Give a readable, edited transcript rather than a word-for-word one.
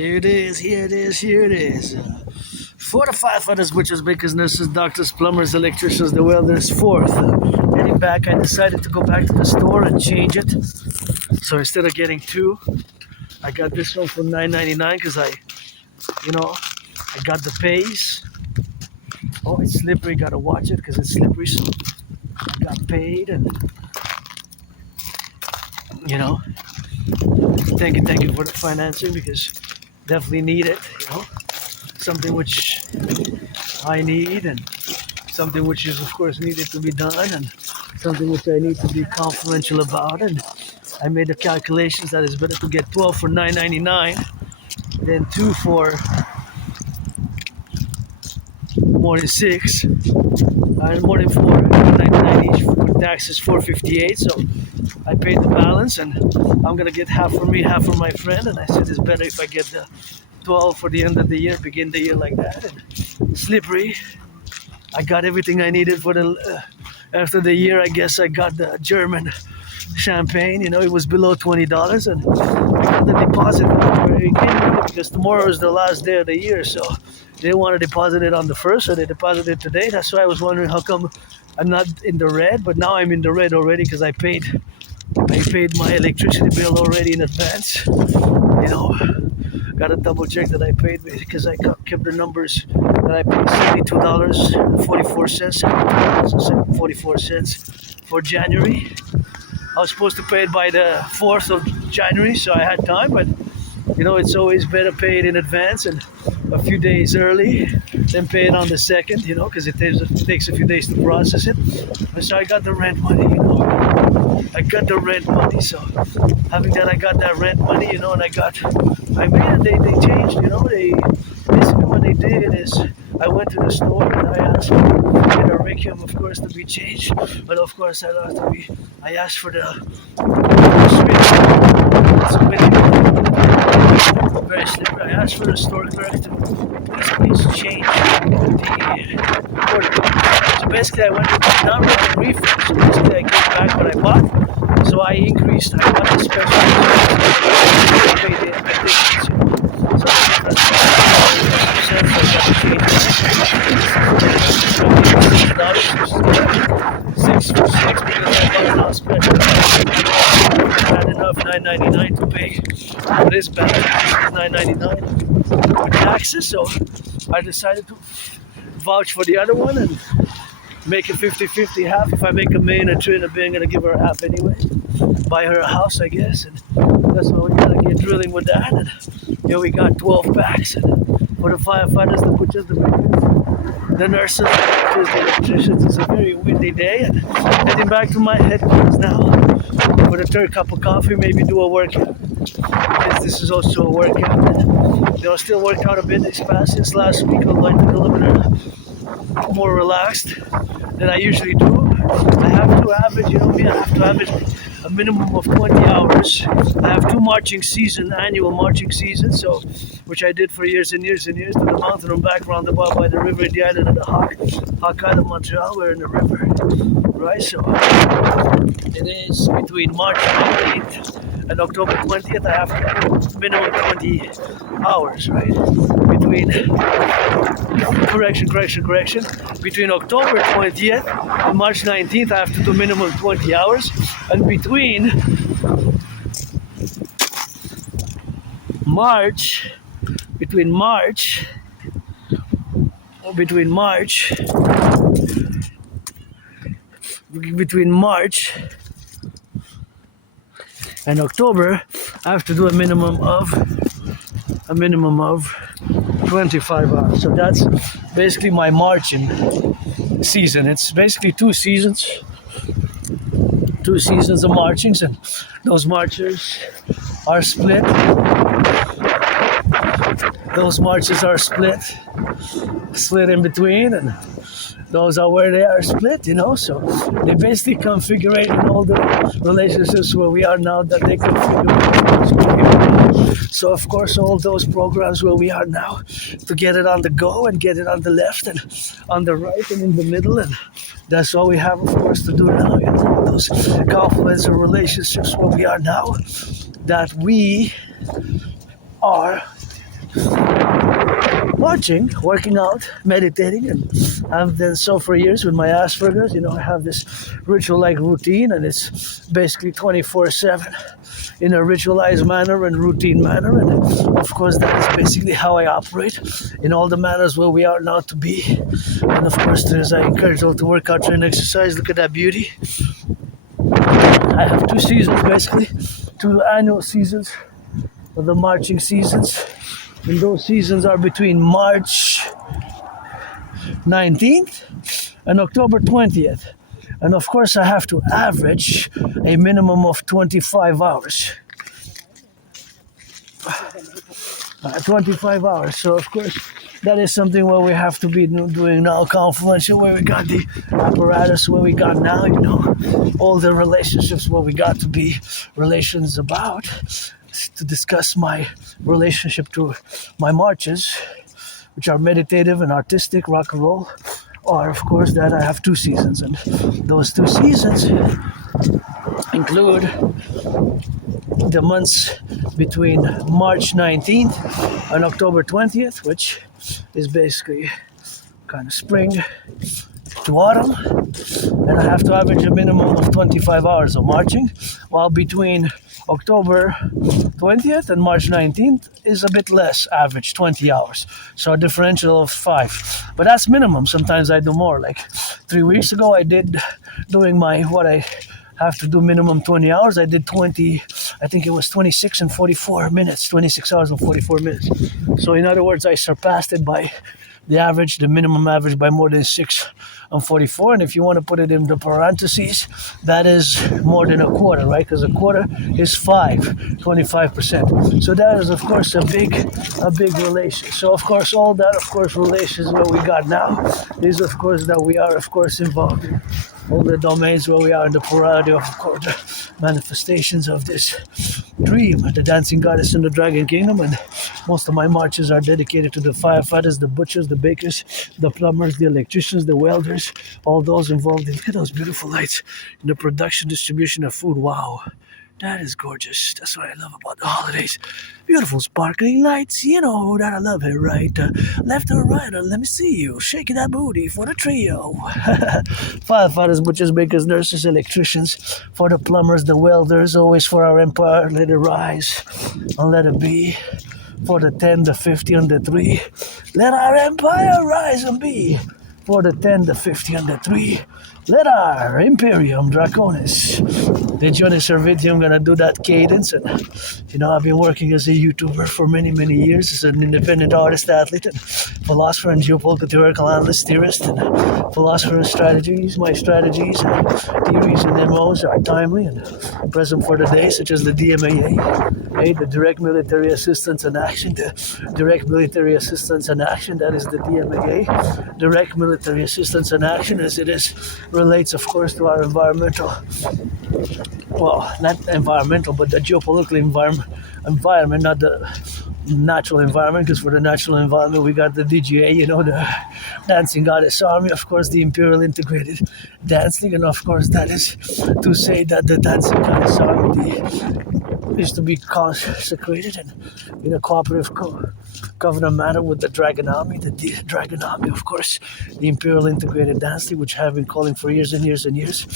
Here it is, here it is, here it is. 4 to 5 others, butchers, bakers, nurses, doctors, plumbers, electricians, the welders. Fourth, heading back, I decided to go back to the store and change it. So instead of getting two, I got this one for $9.99 because I got the pays. Oh, it's slippery, gotta watch it because it's slippery. So I got paid and, thank you for the financing because definitely need it, something which I need and something which is of course needed to be done and something which I need to be confidential about. And I made the calculations that it's better to get 12 for $9.99 than 2 for more than 6 and more than 4 $9.99 each for taxes $4.58. So I paid the balance and I'm gonna get half for me, half for my friend, and I said it's better if I get the 12 for the end of the year, begin the year like that. And slippery, I got everything I needed for the after the year. I guess I got the German champagne, it was below $20, and I got the deposit again because tomorrow is the last day of the year, so they want to deposit it on the 1st, so they deposited it today. That's why I was wondering how come I'm not in the red, but now I'm in the red already because I paid my electricity bill already in advance. Gotta double check that I paid because I kept the numbers that I paid $72.44, so 44 cents for January. I was supposed to pay it by the 4th of January, so I had time, but it's always better pay it in advance and a few days early than pay it on the 2nd, because it takes a few days to process it. So I got the rent money, I got the rent money. So having that, I got that rent money, and they changed, they basically what they did is I went to the store and I asked for the Americain, of course, to be changed, but of course I asked for the very slippery. I asked for the store clerk to please change the order. So basically I went to not really a refund, so basically I gave back what I bought. So I increased, I got the special I paid the difference. So $6 for 6 because I got it on special. I had enough $9.99 to pay for this balance, $9.99 with taxes. So I decided to vouch for the other one and make it 50-50 half. If I make $1 million or $2 million, I'm gonna give her half anyway. Buy her a house, I guess, and that's why we gotta get drilling with that. And here we got 12 packs. And for the firefighters, the butchers, the bakers, the nurses, the electricians. It's a very windy day, and heading back to my headquarters now for the third cup of coffee. Maybe do a workout. This is also a workout. They'll still work out a bit since last week. Although I took a little bit more relaxed than I usually do. I have to average, I have to average a minimum of 20 hours. I have 2 annual marching seasons, so which I did for years and years and years, to the mountain and back roundabout by the river at the island of the Hawk Island, Montreal. We're in the river, right? So it is between March 8th and October 20th. I have minimum 20 hours, right? Correction. Between October 20th and March 19th, I have to do minimum 20 hours. And between March and October, I have to do a minimum of 25 hours. So that's basically my marching season. It's basically 2 seasons of marchings, and those marchers are split. Those marches are split in between, and those are where they are split, so they basically configure all the relationships where we are now that they configure. So of course all those programs where we are now, to get it on the go and get it on the left and on the right and in the middle, and that's all we have, of course, to do now. Those confluence of relationships where we are now, that we are marching, working out, meditating, and I've done so for years with my Asperger's. I have this ritual-like routine, and it's basically 24/7 in a ritualized manner and routine manner. And of course, that is basically how I operate in all the manners where we are now to be. And of course, I encourage all to work out, train, exercise. Look at that beauty. I have 2 seasons, basically, 2 annual seasons of the marching seasons. And those seasons are between March 19th and October 20th. And of course, I have to average a minimum of 25 hours. 25 hours. So, of course, that is something where we have to be doing now, confluential, where we got the apparatus, where we got now, all the relationships, where we got to be relations about, to discuss my relationship to my marches, which are meditative and artistic, rock and roll, or of course that I have 2 seasons, and those 2 seasons include the months between March 19th and October 20th, which is basically kind of spring to autumn, and I have to average a minimum of 25 hours of marching, while between October 20th and March 19th is a bit less, average 20 hours. So a differential of 5. But that's minimum. Sometimes I do more. Like 3 weeks ago, I did doing what I have to do minimum 20 hours. I did 20, I think it was 26 and 44 minutes, 26 hours and 44 minutes. So in other words, I surpassed it by the minimum average by more than 6 and 44. And if you want to put it in the parentheses, that is more than a quarter, right? Because a quarter is 25%. So that is, of course, a big relation. So, of course, all that, of course, relations where we got now is, of course, that we are, of course, involved in all the domains where we are in the plurality of course, the manifestations of this dream, the dancing goddess in the dragon kingdom. And most of my marches are dedicated to the firefighters, the butchers, the bakers, the plumbers, the electricians, the welders, all those involved in, look at those beautiful lights, in the production, distribution of food. Wow. That is gorgeous. That's what I love about the holidays. Beautiful sparkling lights. You know that I love it, right? Left or right, or let me see you. Shaking that booty for the trio. Firefighters, butchers, bakers, nurses, electricians. For the plumbers, the welders. Always for our empire. Let it rise and let it be. For the 10, the 50, and the 3. Let our empire rise and be. For the 10, the 50, and the 3. Let our Imperium, Draconis, the jeunesse I'm gonna do that cadence. And I've been working as a YouTuber for many, many years as an independent artist, athlete, and philosopher and geopolitical analyst, theorist, and philosopher of strategies. My strategies and theories and MOs are timely and present for the day, such as the DMAA, the direct military assistance and action, the direct military assistance and action, that is the DMAA, direct military assistance and action, as it is relates, of course, to our environmental, well, not environmental, but the geopolitical environment, not the natural environment, because for the natural environment, we got the DGA, the Dancing Goddess Army, of course, the Imperial Integrated Dance League, and of course, that is to say that the Dancing Goddess Army is to be consecrated and in a cooperative covenant manner with the Dragon Army, Dragon Army, of course, the Imperial Integrated Dance League, which I have been calling for years and years and years.